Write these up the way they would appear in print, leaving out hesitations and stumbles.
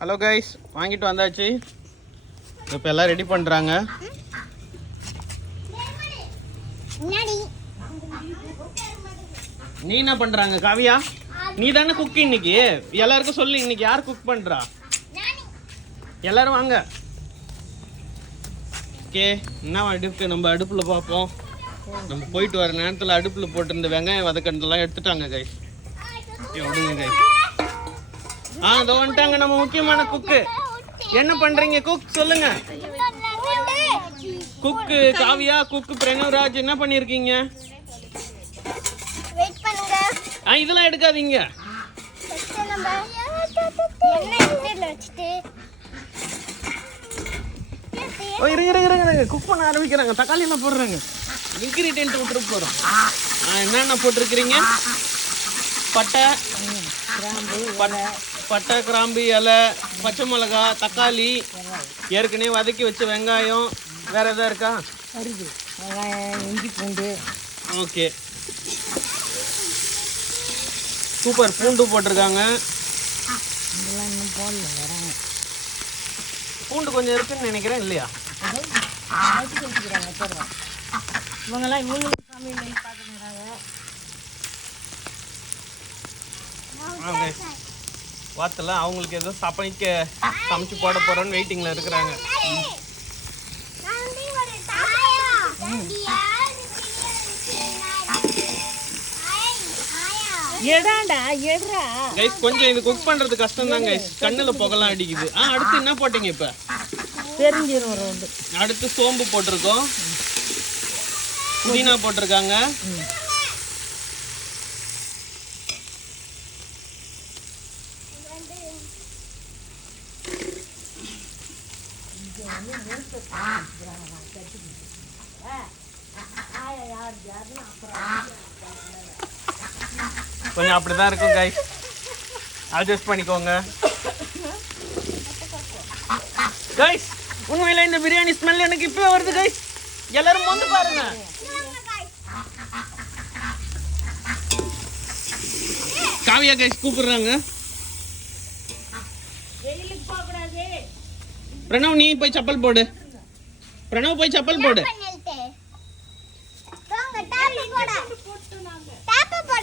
Hello guys, வாங்கிட்டு வந்தாச்சு. இப்போ எல்லாம் ரெடி பண்ணுறாங்க. நீ என்ன பண்ணுறாங்க காவியா? நீ தானே குக் இன்னைக்கு. எல்லாருக்கும் சொல்லு, இன்னைக்கு யார் குக் பண்ணுறா? எல்லாரும் வாங்க. ஓகே, என்ன அடுப்பு நம்ம அடுப்பில் பார்ப்போம். நம்ம போயிட்டு வர நேரத்தில் அடுப்பில் போட்டிருந்த வெங்காயம் வதக்கண்டெல்லாம் எடுத்துட்டாங்க கைஸ். விடுங்க கைஸ். அதோ வந்துட்டாங்க நம்ம முக்கியமான குக்கு. என்ன பண்றீங்க குக்? சொல்லுங்க. குக்கு காவியா, குக்கு பிரணவராஜ், என்ன பண்ணிருக்கீங்க? இதெல்லாம் எடுக்காதீங்க. குக் பண்ண ஆரம்பிக்கிறாங்க. தக்காளி எல்லாம் போடுறாங்க. இன்கிரீடியன்ட் விட்டுட்டு போறோம். என்னென்ன போட்டிருக்கிறீங்க? பட்டை, கிராம்பு, இலை, பச்சை மிளகா, தக்காளி, ஏற்கனவே வதக்கி வச்ச வெங்காயம். வேற எதாவது இருக்கா? வெங்காயம், இஞ்சி, பூண்டு. Okay, super. பூண்டு போட்டிருக்காங்க. பூண்டு கொஞ்சம் இருக்குன்னு நினைக்கிறேன், இல்லையா? இவங்கெல்லாம் சமையல் பார்த்துக்கிறாங்க. வாத்தல அவங்களுக்கு ஏதோ சமைச்சு போட போறோன்னு வெயிட்டிங்ல இருக்கிறாங்க. கொஞ்சம் இது குக் பண்றது கஷ்டம் தான் கைஸ். கண்ணுல புகலாம் அடிக்குது. அடுத்து என்ன போட்டீங்க? இப்ப பெருஞ்சீரகம். அடுத்து சோம்பு போட்டிருக்கோம், புதினா போட்டிருக்காங்க. கொஞ்சம் அப்படிதான் இருக்கும் கைஸ், அட்ஜஸ்ட் பண்ணிக்கோங்க கைஸ். உண்மையில இந்த பிரியாணி ஸ்மெல் எனக்கு இப்பவே வருது கைஸ். எல்லாரும் வந்து பாருங்க. காவியா கைஸ் கூப்பிடுறாங்க. பிரணவ், நீ போய் செப்பல் போடு. பிரணவ் போய் செப்பல் போடு.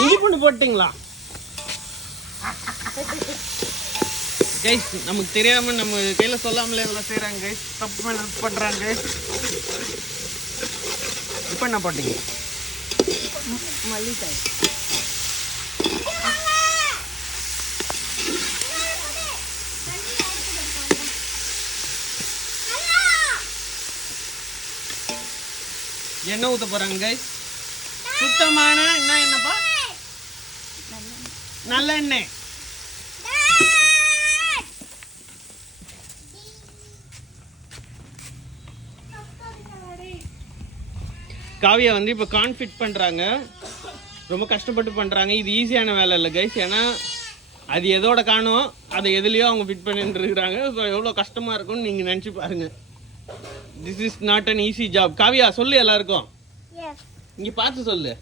இஞ்சி பூண்டு போட்டீங்களா கைஸ்? நமக்கு தெரியாம நம்ம கையில சொல்லாமலே இதெல்லாம் செய்யறாங்க கைஸ். தப்பு மேல பண்றாங்க கைஸ். இப்ப என்ன போட்டீங்க? மல்லிக்காய். எண்ணெய் ஊத்த போறாங்க கைஸ். சுத்தமான என்னப்பா? நல்லெண்ணெய். காவியா வந்து இப்போ கார்ன் ஃபிட் பண்ணுறாங்க. ரொம்ப கஷ்டப்பட்டு பண்ணுறாங்க. இது ஈஸியான வேலை இல்லை கைஸ். ஏன்னா அது எதோட காணும் அதை எதுலேயோ அவங்க ஃபிட் பண்ணிட்டு இருக்கிறாங்க. ஸோ எவ்வளோ கஷ்டமாக இருக்கும்னு நீங்கள் நினச்சி பாருங்கள். This is not an easy job. Kavya சொல்லு எல்லாருக்கும். இங்கே பார்த்து சொல்லு.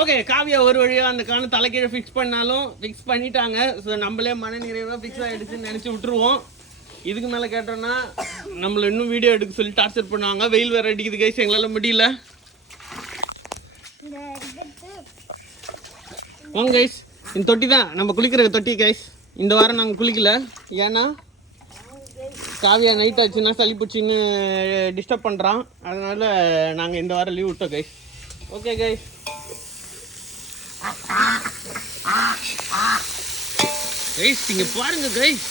ஓகே, காவியா ஒரு வழியாக அந்த காணு தலைக்கீழே ஃபிக்ஸ் பண்ணாலும் ஃபிக்ஸ் பண்ணிட்டாங்க. ஸோ நம்மளே மன நிறைவாக ஃபிக்ஸ் ஆகிடுச்சுன்னு நினச்சி விட்டுருவோம். இதுக்கு மேலே கேட்டோன்னா நம்மளை இன்னும் வீடியோ எடுக்க சொல்லி டார்ச்சர் பண்ணுவாங்க. வெயில் வேறு அடிக்குது கைஸ், எங்களால் முடியல. வாங்க கைஸ், இந்த தொட்டி தான் நம்ம குளிக்கிற தொட்டி கைஸ். இந்த வாரம் நாங்கள் குளிக்கல. ஏன்னா காவியா நைட் ஆச்சுன்னா சளி பிடிச்சின்னு டிஸ்டர்ப் பண்ணுறான். அதனால் நாங்கள் இந்த வாரம் லீவ் விட்டோம் கைஸ். ஓகே கைஸ், கைஸ் இங்கே பாருங்க கைஸ்.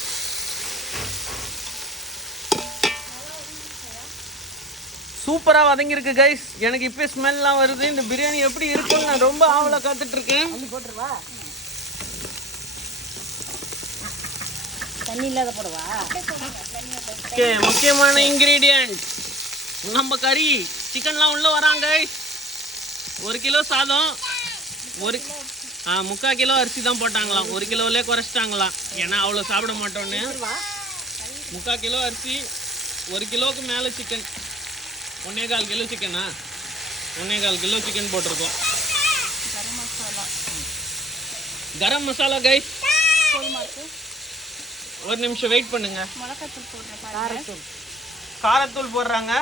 சூப்பராக வதங்கியிருக்கு கைஸ். எனக்கு இப்போ ஸ்மெல்லாம் வருது. இந்த பிரியாணி எப்படி இருக்குன்னு நான் ரொம்ப ஆவலாக காத்துட்டு இருக்கேன். தண்ணி இல்லாத போடுவா. ஓகே, முக்கியமான இன்கிரீடியன்ட் நம்ம கறி. சிக்கன்லாம் உள்ளே வராங்க கைஸ். 1 கிலோ சாதம், 3/4 கிலோ அரிசி தான் போட்டாங்களாம். 1 கிலோவிலே குறைச்சிட்டாங்களாம். ஏன்னா அவ்வளோ சாப்பிட மாட்டோன்னு. 3/4 கிலோ அரிசி, 1 கிலோவுக்கு மேலே சிக்கன். 1.25 கிலோ சிக்கனா? 1.25 கிலோ சிக்கன் போட்டிருக்கோம். கரம் மசாலா கைஸ். ஒரு நிமிஷம் வெயிட் பண்ணுங்க. மிளகாத்தூள் போடுறேன். காரத்தூள் காரத்தூள் போடுறாங்க.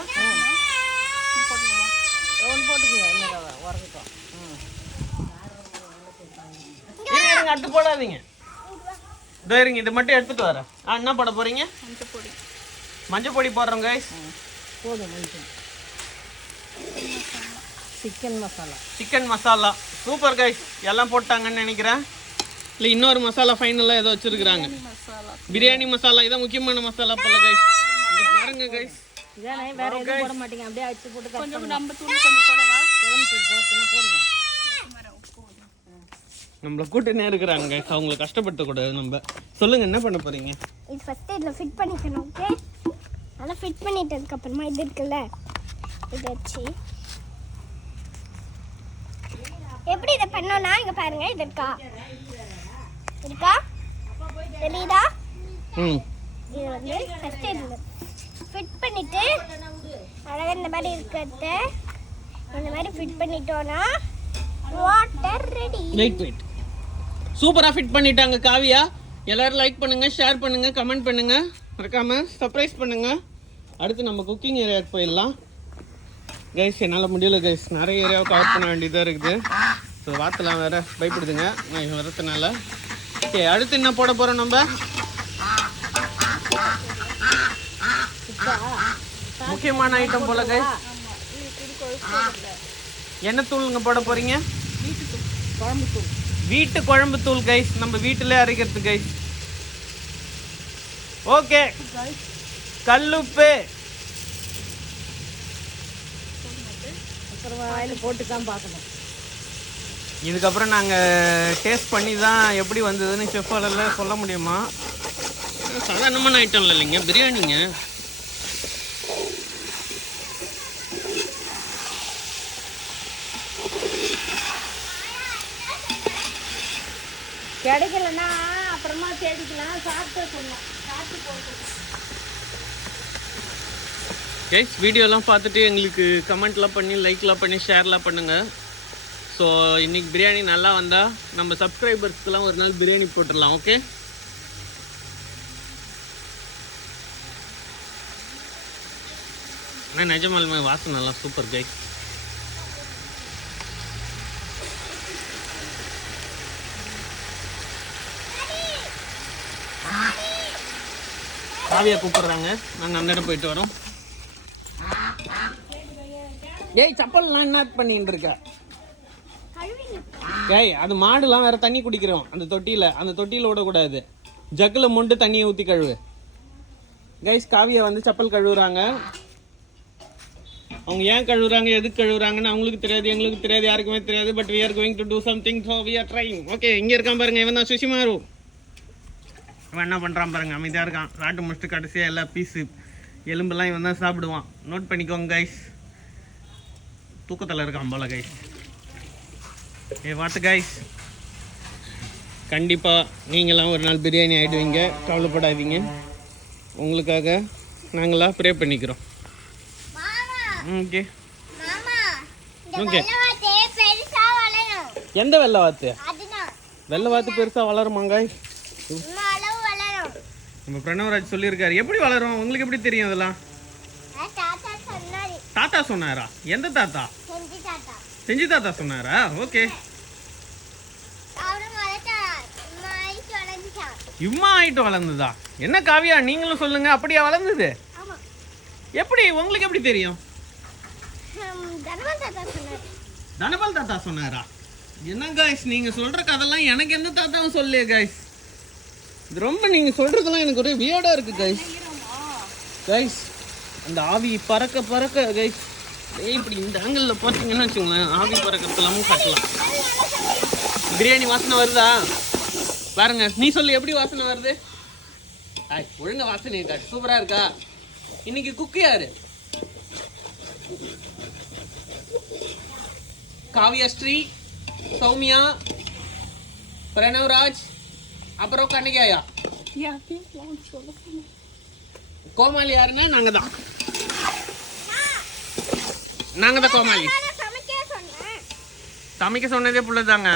ஒன்று போட்டுக்குங்க. இன்னும் உரக்கட்டும். இருங்க அட்டு போடாதீங்க. இதோ இருங்க, இது மட்டும் எடுத்துட்டு வரேன். என்ன போட போறீங்க? மஞ்சள் பொடி. மஞ்சள் பொடி போடுறோம் கைஸ். போதும் மஞ்சள். Chicken masala. Chicken masala super guys. எல்லாம் போட்டாங்கன்னு நினைக்கிறேன். இல்லை இன்னொரு மசாலா ஃபைனலாக ஏதோ வச்சிருக்கிறாங்க. மசாலா. பிரியாணி மசாலா இதான் முக்கியமான மசாலா போல கைஸ். இங்க பாருங்க கைஸ். இதானே வேற எதுவும் போட மாட்டீங்க. அப்படியே அடிச்சு போட்டு கொஞ்சம் நம்ம தூள் கொஞ்சம் போடவா? குழம்பு தூள் போட்டுன்னா போடுங்க. நம்மள கூட்டனே இருக்கிறாங்க கைஸ். அவங்கள கஷ்டப்படுத்தக்கூடாது நம்ம. சொல்லுங்க என்ன பண்ண போறீங்க? இது ஃபர்ஸ்ட் இதில் ஃபிட் பண்ணிக்கணும். ஓகே, நல்லா ஃபிட் பண்ணிட்டதுக்கு அப்புறமா இது இருக்குல்ல, இதை வச்சு எப்படி இதை பண்ணோம்னா இங்கே பாருங்க, இது இருக்கா இருக்கா தெரியுதா? இது வந்து ஃபர்ஸ்ட் இதில் ஃபிட் பண்ணிட்டு அழகாக இந்த மாதிரி இருக்கிறத இந்த மாதிரி ஃபிட் பண்ணிட்டோன்னா வாட்டர் ரெடி. வெயிட் சூப்பரா ஃபிட் பண்ணிட்டாங்க காவியா. எல்லாரும் லைக் பண்ணுங்க, ஷேர் பண்ணுங்க, கமெண்ட் பண்ணுங்க, மறக்காம சர்ப்ரைஸ் பண்ணுங்க. அடுத்து நம்ம குக்கிங் ஏரியாவுக்கு போயிடலாம் கைஸ். என்னால் முடியல கைஸ், நிறைய ஏரியாவை கவர் பண்ண வேண்டியதாக இருக்குது. ஸோ வாத்தெல்லாம் வேற பயப்படுதுங்க நான் வரதுனால. ஓகே, அடுத்து என்ன போட போகிறோம் நம்ம? முக்கியமான ஐட்டம் போல கைஸ். என்ன தூளுங்க போட போறீங்க? குழம்பு தூள். வீட்டு குழம்பு தூள் கைஸ். நம்ம வீட்டிலே அரைக்கிறது கைஸ். ஓகே, கல்லுப்பு. அப்புறம் வாயில் போட்டு தான் பார்க்கணும். இதுக்கப்புறம் நாங்கள் டேஸ்ட் பண்ணி தான் எப்படி வந்ததுன்னு செஃப்பால சொல்ல முடியுமா? சாதாரணமான ஐட்டம் இல்லைங்க, பிரியாணிங்க. கிடைக்கலன்னா அப்புறமா தேடிக்கலாம். சாப்பிட்டு சொல்லலாம். சாப்பிட்டு போட்டு கைஸ் வீடியோலாம் பார்த்துட்டு எங்களுக்கு கமெண்ட்லாம் பண்ணி லைக்லாம் பண்ணி ஷேர்லாம் பண்ணுங்கள். ஸோ இன்றைக்கி பிரியாணி நல்லா வந்தால் நம்ம சப்ஸ்கிரைபர்ஸ்க்கெலாம் ஒரு நாள் பிரியாணி போட்டுடலாம். ஓகே, ஆனால் நிஜமாலுமே வாசனைலாம் சூப்பர் கைஸ். காவியா கூப்பிடுறாங்க, நாங்கள் அந்த இடம் போயிட்டு வரோம். ஏய் சப்பல்லாம் என்ன பண்ணிட்டு இருக்க? ஏய் அது மாடுலாம் வேற தண்ணி குடிக்கிறோம் அந்த தொட்டியில் விடக்கூடாது. ஜக்கில் மொண்டு தண்ணியை ஊற்றி கழுவு கைஸ். காவியை வந்து செப்பல் கழுவுறாங்க. அவங்க ஏன் கழுவுறாங்க, எதுக்கு கழுவுறாங்கன்னு அவங்களுக்கு தெரியாது, எங்களுக்கு தெரியாது, யாருக்குமே தெரியாது. But we are going to do something, so we are trying. Okay, இங்கே இருக்கான் பாருங்க, இவன் தான் சுஷிமாரு. இவன் என்ன பண்ணுறான் பாருங்க, அமைதியாக இருக்கான். ராட்டு முடிச்சுட்டு கடைசியாக எல்லா பீஸு எலும்பெல்லாம் இவன் தான் சாப்பிடுவான். நோட் பண்ணிக்கோங்க கைஸ். தூக்கத்தில் இருக்கான் போல கைஸ். வாட்டு கைஸ், கண்டிப்பாக நீங்களாம் ஒரு நாள் பிரியாணி ஆகிடுவீங்க, கவலைப்படாதீங்க. உங்களுக்காக நாங்களாம் ப்ரே பண்ணிக்கிறோம். Okay okay. எந்த வெள்ளை வாத்து? வெள்ளை வாத்து பெருசாக வளருமாங்க? நம்ம பிரணவராஜ் சொல்லியிருக்காரு. எப்படி வளரும் உங்களுக்கு எப்படி தெரியும் அதெல்லாம்? தாத்தா சொன்னாரா? எந்த தாத்தா? செஞ்சி தாத்தா சொன்னாரா? ஓகே. இம்மா ஆயிட்டு வளர்ந்ததா? என்ன காவியா நீங்களும் சொல்லுங்க, அப்படியா வளர்ந்தது? எப்படி உங்களுக்கு எப்படி தெரியும்? தனபால் தாத்தா சொன்னாரா? என்ன காய்ஸ் நீங்க சொல்ற கதெல்லாம் எனக்கு எந்த தாத்தாவும் சொல்லலையே காய்ஸ். இது ரொம்ப நீங்க சொல்றதெல்லாம் எனக்கு ஒரே வியர்டா இருக்கு காய்ஸ். காய்ஸ் அந்த ஆவி பறக்க பறக்க காய்ஸ், இப்படி இந்த ஆங்கிளில் பார்த்தீங்கன்னு வச்சுங்களேன், ஆவி பறக்கிறதுலாமும் காட்டலாம். பிரியாணி வாசனை வருதா பாருங்க. நீ சொல்லு எப்படி வாசனை வருது? ஒழுங்க வாசனை காட்டு. சூப்பரா இருக்கா? இன்னைக்கு குக்கு யாரு? காவியஸ்ரீ, சௌமியா, பிரணவ்ராஜ், அப்புறம் கண்ணிகாயா. கோமாளி யாருன்னா நாங்க தான் கோமாளி. சமைக்க சொன்னதே புள்ளதாங்க.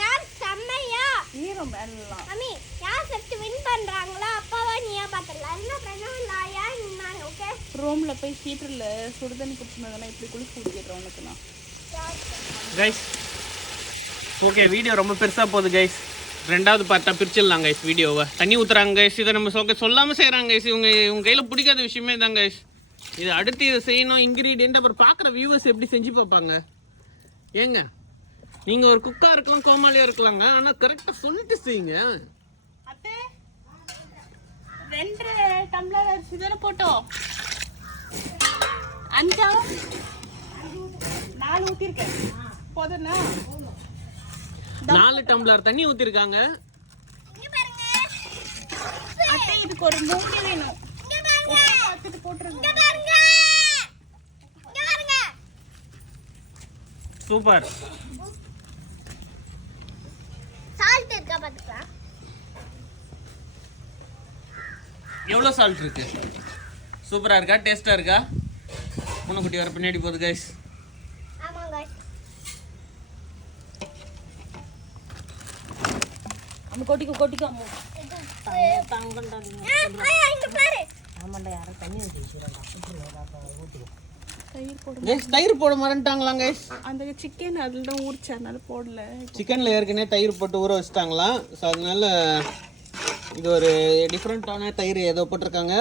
யார் செம்மையா ஹீரோ அம்மி யார் ஃபர்ஸ்ட் வின் பண்றாங்க ரூம்ல போய் ஹீட்டர்ல சுடுதண்ணி குடிச்சுனதெல்லாம் இப்படி குளிச்சு ஊற்றிடுறோம் உனக்கு நான். கைஸ் ஓகே, வீடியோ ரொம்ப பெருசாக போகுது கைஸ். ரெண்டாவது பார்ட்டாக பிரிச்சிடலாம் கைஸ் வீடியோவை. தண்ணி ஊற்றுறாங்க கைஸ். இதை நம்ம சொல்லாமல் செய்கிறாங்க கைஸ். இவங்க கையில் பிடிக்காத விஷயமே தான் கைஸ். இது அடுத்து இதை செய்யணும், இன்க்ரீடியன்ட். அப்புறம் பார்க்குற வியூவர்ஸ் எப்படி செஞ்சு பார்ப்பாங்க. ஏங்க நீங்கள் ஒரு குக்காக இருக்கலாம், கோமாளியாக இருக்கலாங்க, ஆனால் கரெக்டாக சொல்லிட்டு செய்யுங்க. அத்தை 2 டம்ளர் அரிசி தானே போட்டோம். 5 4 ஊற்றிருக்கேன் போதும்னா. 4 டம்ளர் தண்ணி ஊற்றிருக்காங்க. அத்தை இதுக்கு ஒரு மூடி வேணும். பார்த்துட்டு போட்டுருங்க. சூப்பர். சால்ட் இருக்கா பாத்துக்கலாம். எவ்வளோ சால்ட் இருக்கு? சூப்பராக இருக்கா? டேஸ்ட்டாக இருக்கா? பூனைக்குட்டி வர பின்னாடி போகுது கைஸ். ஆமாங்க. அம்மா கொட்டிக்கோ அம்மா. இங்க பாரு. ஆமாண்டா, யாரும் தண்ணி ஊற்றி வச்சுருக்காங்க. ஊற்றுக்கோ. தயிர் போடு. கைஸ் தயிர் போட மறந்துட்டாங்களாம் கைஸ். அந்த சிக்கன் அதில் தான் ஊறிச்சு, அதனால போடல. சிக்கனில் ஏற்கனவே தயிர் போட்டு ஊற வச்சுட்டாங்களாம். ஸோ அதனால இது ஒரு டிஃப்ரெண்ட்டான தயிர் ஏதோ போட்டிருக்காங்க.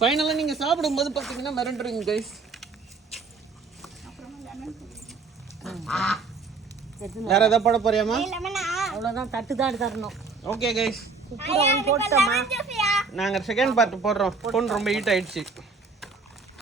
ஃபைனலாக நீங்கள் சாப்பிடும்போது பார்த்தீங்கன்னா மிரண்டுருங்க கைஸ். வேற ஏதாவது போட போறியாமா? லெமனா. அவ்வளோதான், தட்டு தான் தரணும். ஓகே கைஸ், உப்பு தான் போட்டோமா. நாங்கள் செகண்ட் பார்ட் போடுறோம். ஃபோன் ரொம்ப ஹீட் ஆயிடுச்சு.